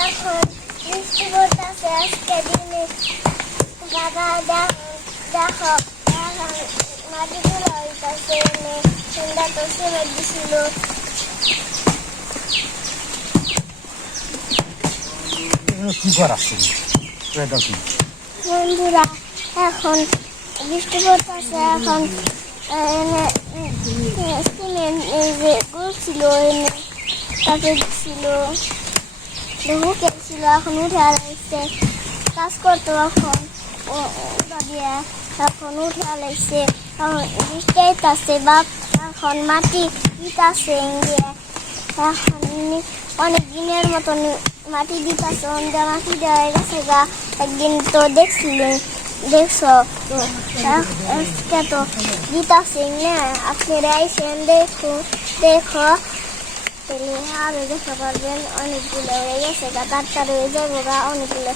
এখন বৃষ্টি পড়তেছে আজকে দিনে বাবা দেখো দেখো এখন মাটিগুলো হইতেছে সুন্দর তো সিমেন্ট দিছিল কি? করাচ্ছি বন্ধুরা এখন বৃষ্টি পড়তেছে এখন সিমেন্ট যে এনে ছিল হুকে ছিল এখন উঠে আলাইছে কাজ এখন দিয়ে এখন উঠে আলাইছে এখন বৃষ্টি বাপ এখন মাটি দিতাছে দিয়ে এখন অনেক দিনের মতন মাটি দিতাছে মাটি দেওয়া গেছে গা একদিন তো দেখছিলেন। দেখছ আজকে তো দিতাছে না আপনারা আইসেন দেখো দেখো তাহলে আরও দেখতে পারবেন অনেকগুলো হয়ে গেছে গা তাড়াতাড়ি হয়ে যাব গা অনেকগুলো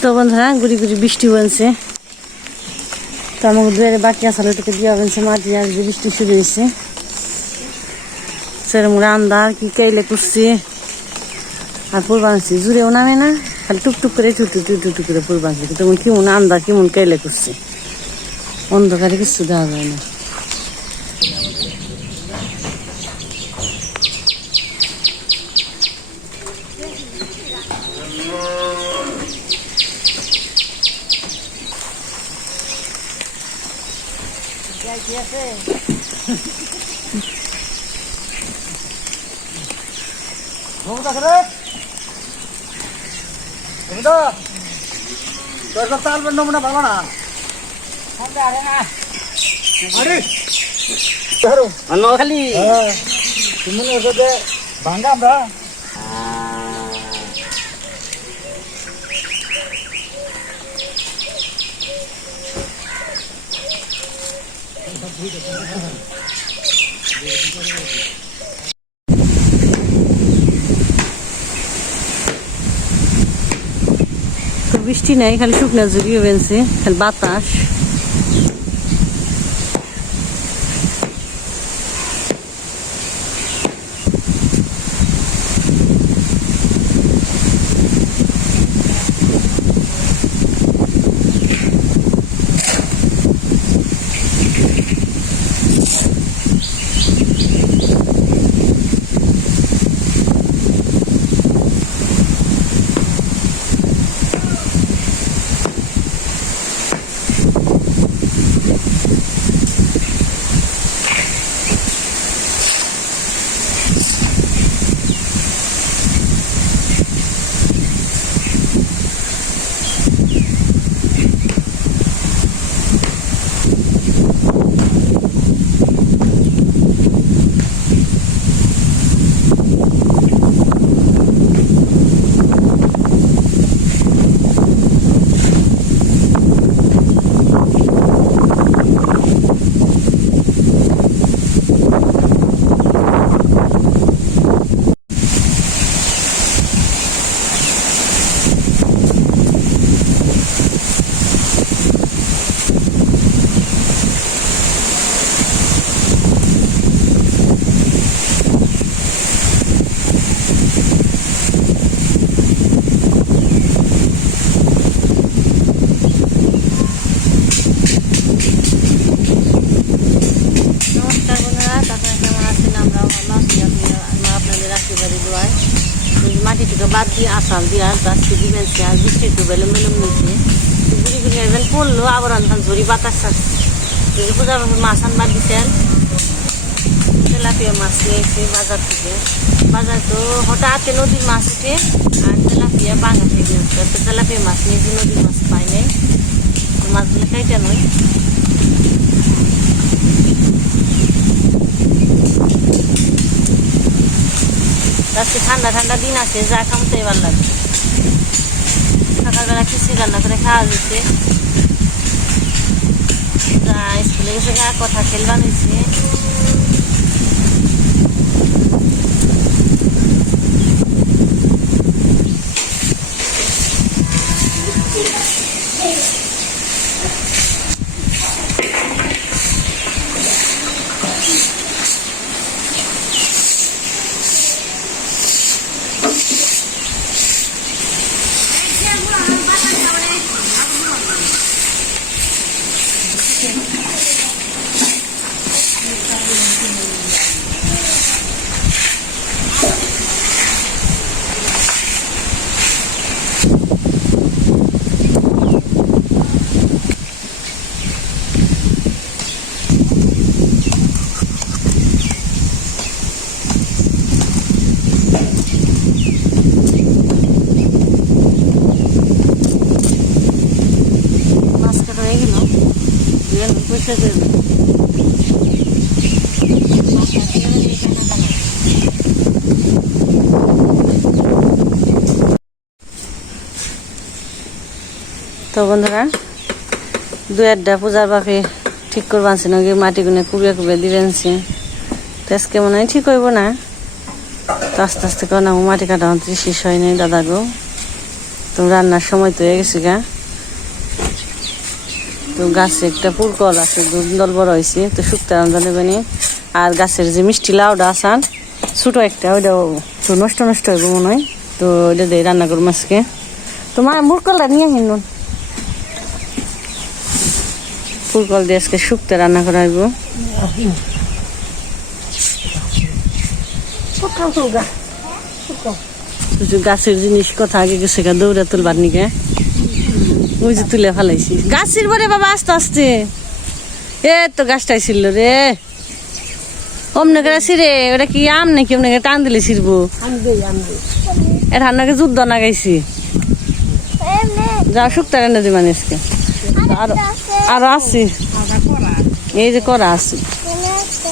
তো বন্ধুরা, গুড়ি গুড়ি বৃষ্টি বলছে তো আমাকে দুয়ারে বাকি আসলে তোকে দিয়া বলছে মাটি যে বৃষ্টি শুরু হয়েছে। সেরকম রান্দার কি কেলে করছে আর পূর্বাংশি জুড়েও নামে না? খালি টুকটুক করে টুটু টুটু টুকু করে পূর্বাংশি। তেমন কেমন আন্দার কেমন কেলে করছে? অন্ধকারে কিছু দেওয়া যায় না। রে নমদা তোর তো তাল নমুনা ভালো না? আরে ধরো খালি হ্যাঁ তুমি ভাঙ্গা আমরা। বৃষ্টি নাই খালি শুকনা জুড়িয়ে বেনছে খালি বাতাস নমস্কার বন্ধুরা আপনারা কেমন আছেন আমরাও ভালো আছি আপনি আমরা আপনাদের আশীর্বাদে দোয়ায় এই মাটি থেকে বাদ দিয়ে আর আজকে দিবেন সে আর বৃষ্টি একটু বেলম বেলম নিয়েছে ঘুরি ঘুরি আসবেন পড়ল আবার আনখান ঝরি বাতাস যদি পূজা মাছ আনবার দিচ্ছেন তেলাপিয়া মাছ নিয়েছে বাজার থেকে। বাজার তো হঠাৎ নদীর মাছ উঠে, আর তেলাপিয়া বাঙা থেকে হচ্ছে তো তেলাপিয়া মাছ নিয়েছে নদীর মাছ পাই নাই মাছগুলো খাইতে নয়। আজকে ঠান্ডা ঠান্ডা দিন আছে যা খামতে এবার লাগছে সকালবেলা খিচুড়ি রান্না করে খাওয়া যেছে যা স্কুলে গেছে গা কথা খেলবা নিয়েছে Thank তো বন্ধুরা দু একটা পূজার বাকি ঠিক করব আনছি নাকি? মাটি গুনে কুবিয়ে কুবিয়ে দিবেনছি তো আজকে মনে হয় ঠিক হইব না। তো আস্তে আস্তে করে না মাটি কাটা আমাদের শেষ হয় নাই, দাদা গো। তো রান্নার সময় তো হয়ে গেছে গা। তো গাছে একটা পুরকল আছে দল বড় হয়েছে তো শুক্তা রান্ধা নেবেনি আর গাছের যে মিষ্টি লাউডা আসান ছোটো একটা, ওইটাও তো নষ্ট নষ্ট হইব মনে হয়। তো ওইটা দিয়ে রান্না করব আজকে। তো মা, মুরকলটা নিয়ে আহিন ফুলকল দিয়ে আজকে শুক্তে রান্না করা হইব গাছের জিনিস কথা আগে গেছে গা, দৌড়া তুলবার নিকে। ওই যে তুলে ফেলাইছি। গাছের পরে বাবা আস্তে আস্তে। এ, তো গাছটাই ছিল রে। অমনে করে রে, ওটা কি আম নাকি? অমনে করে টান দিলে ছিড়বো। এটা নাকি যুদ্ধ না গাইছি। যা শুক্তা রান্না দিই মানে আজকে। আরও আরও আছে। এই যে করা আছে।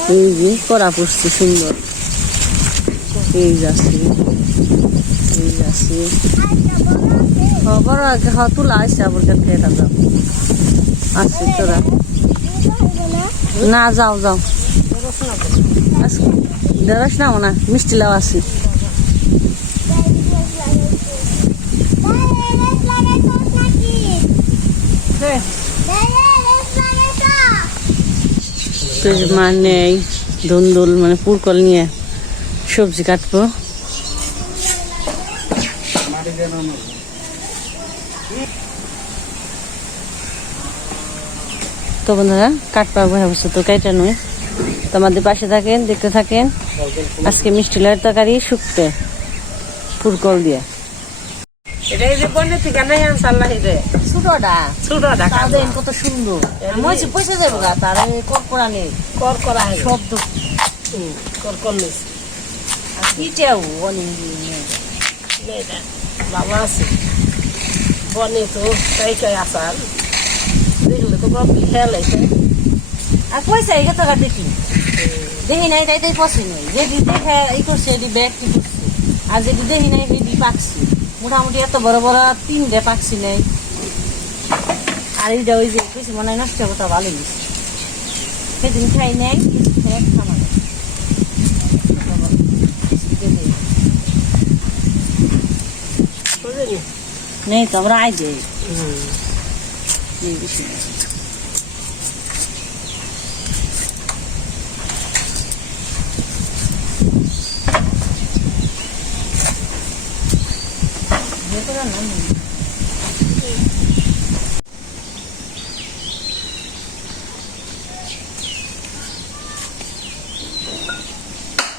এই যে করা পড়ছে সুন্দর। এই যে আছে। এই যে আছে। আরেকটা বড় আছে। হ, বড় আছে হ তুলা আসছে আবার এটা যাও আছে তোরা। না? যাও যাও। দেড়শ না না মিষ্টি লাউ আছে। বাইরে এই নেই ধুন্দুল মানে পুরকল নিয়ে সবজি কাটবো। তো বন্ধুরা কাটপা বসে বসে তো কেটে নয়। তো আমাদের পাশে থাকেন, দেখতে থাকেন। আজকে মিষ্টি লাউয়ের তরকারি শুকতে, পুরকল দিয়ে। এটা এই যে বনে থেকে নাই রে ছোটটা ছোটটা তাদের কত সুন্দর। মজে পয়সা যাব গা তার করা নেই। কর করা শব্দ। অনেক এটা বাবা আছে। বনে তো তাই কাই আসার। দেখলে তো বাপ খেয়াল আছে। আর পয়সা টাকা দেখি। দেখি নাই তাই তাই পছন্দ দেখে এই করছে এটি ব্যাগ কি করছে। আর যেটি দেখি নাই সেটি পাকছি। মোটামুটি এত বড় বড় তিনটে পাকছি নেই। আর এইটা ওই যে কিছু মনে হয় নষ্ট কথা ভালো গেছে সেদিন খাই নাই খামার নেই। তো আমরা আই যাই। হুম এই বেশি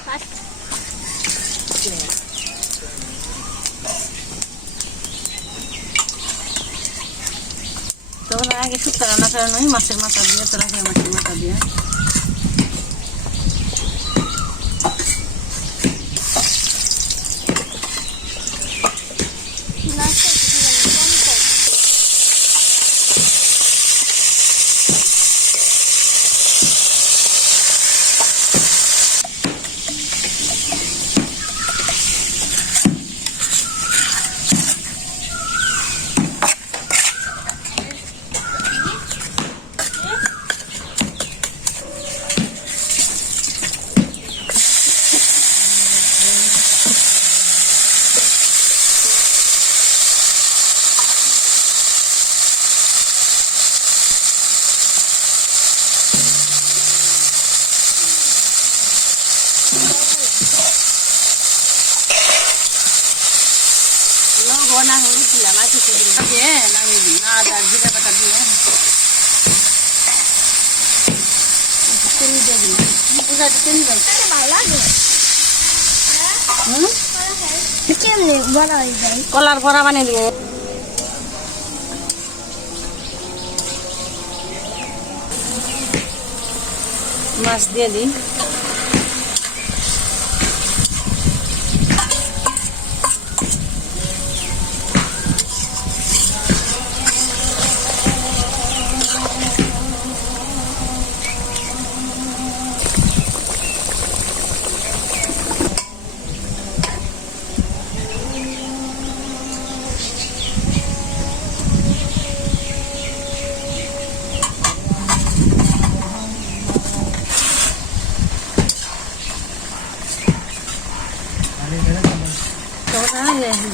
না। ভেতরে না, নেই। তখন আগে শুক্তো রান্না করা নয় মাছের মাথা দিয়ে তোরা খেয়ে মাছের মাথা দিয়ে লবণ না হলুদ দিলাম আর কিছু দিই না আদা জিরা বাটা দিয়ে চিনি দিয়ে দিলাম পূজাতে চিনি দেয় ভালো লাগে। বড় হয়ে কলার ভরা বানিয়ে দিয়ে মাছ দিয়ে দিই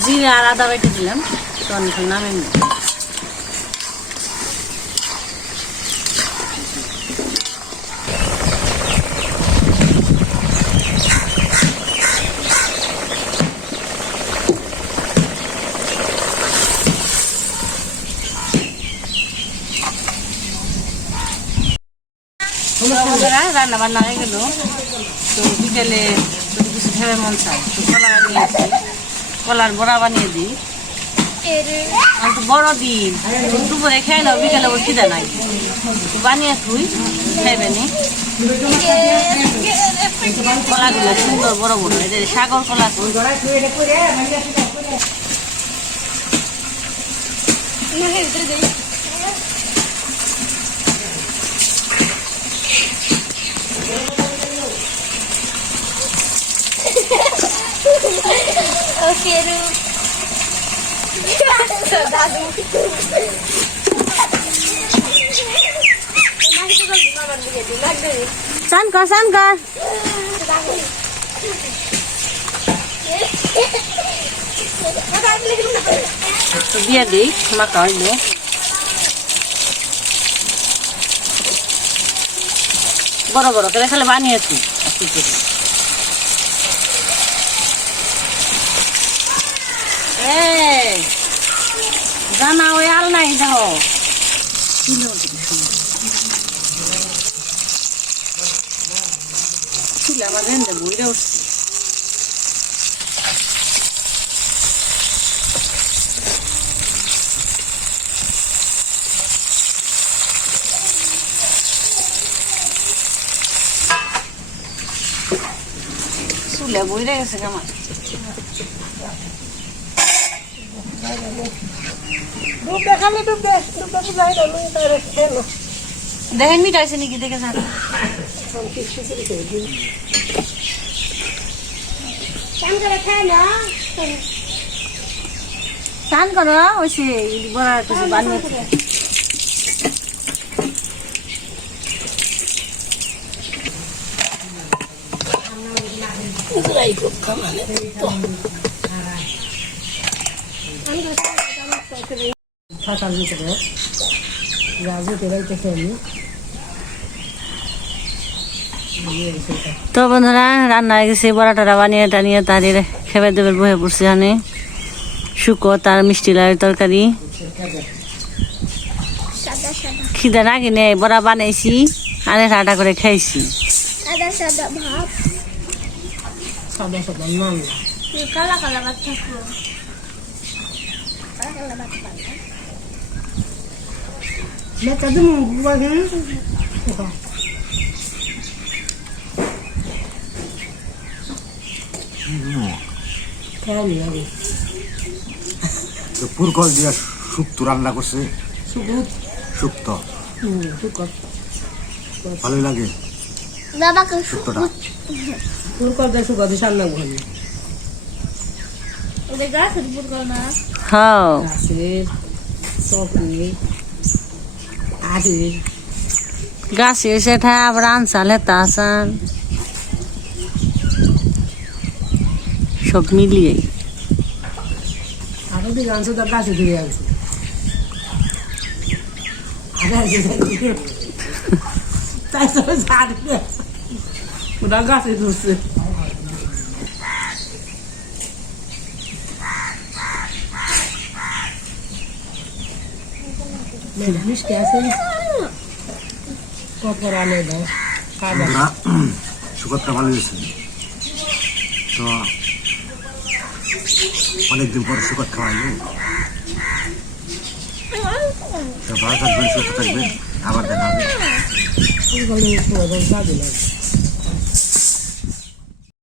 জিরে আর আদা বেটে দিলাম। তো অনেকক্ষণ নামে। রান্না বান্না হয়ে গেল। তো বিকেলে কিছু খেয়ে মন চায়, তো কলা নিয়ে কলার বড়া বানিয়ে দিই। আমি তো বড় দিন। দুপুরে খেয়ে নাও বিকেলে ওর খিদে নাই। বানিয়ে তুই খাইবে নি। কলাগুলো সুন্দর বড় বড় সাগর কলা আছে। ফেরু দাদু চান কর চান কর দিয়ে দিই মাখা হইলে বড় বড় করে খালি করে। জানা ওই আল নাই দেখো আমার রেন্দে বইরে উঠছে চুলে বইরে গেছে আমার ডুববে খালি ডুববে ডুববে বুঝাই না লুই তারে খেলো দেখেন মিটাইছে নাকি দেখে যান। কেমন করে করো ওইসে বড় কিছু বানিয়ে খুব খামানে ফাঁকার ভিতরে আমি তো বন্ধুরা রান্না হয়ে গেছে বড়া টড়া বানিয়ে টানিয়ে তাদের খেবে দেবের বহে পড়ছে এখানে। শুকো তার মিষ্টি লাউয়ের তরকারি। সাদা সাদা খিদে না কিনে বড়া বানাইছি আরে ঠাটা করে খাইছি। সাদা সাদা ভাব। সাদা সাদা কালা কালা বাচ্চা মেটা দিন বাগে খাওয়ানি আমি তো পুরকল দিয়ে শুক্তো রান্না করছে শুক্ত ভালোই লাগে শুক্তটা সুকর দিয়ে সান্না ঘনি ওদের গাছের উপর না। হ্যাঁ গাছের চকি আড়ির গাছে সেটা আবার আনসাল হেতা আসান সব মিলিয়ে আরও দিকে আনছো তার গাছে ধরে আনছো আরে তাই তো জানি না। ওরা গাছে ধরছে মিষ্টি আছে কপর আনে দাও বন্ধুরা শুকরটা ভালো হয়েছে তো অনেকদিন পরে শুকর খাওয়াই তো ভালো থাকবেন সুস্থ থাকবেন। আবার দেখা হবে।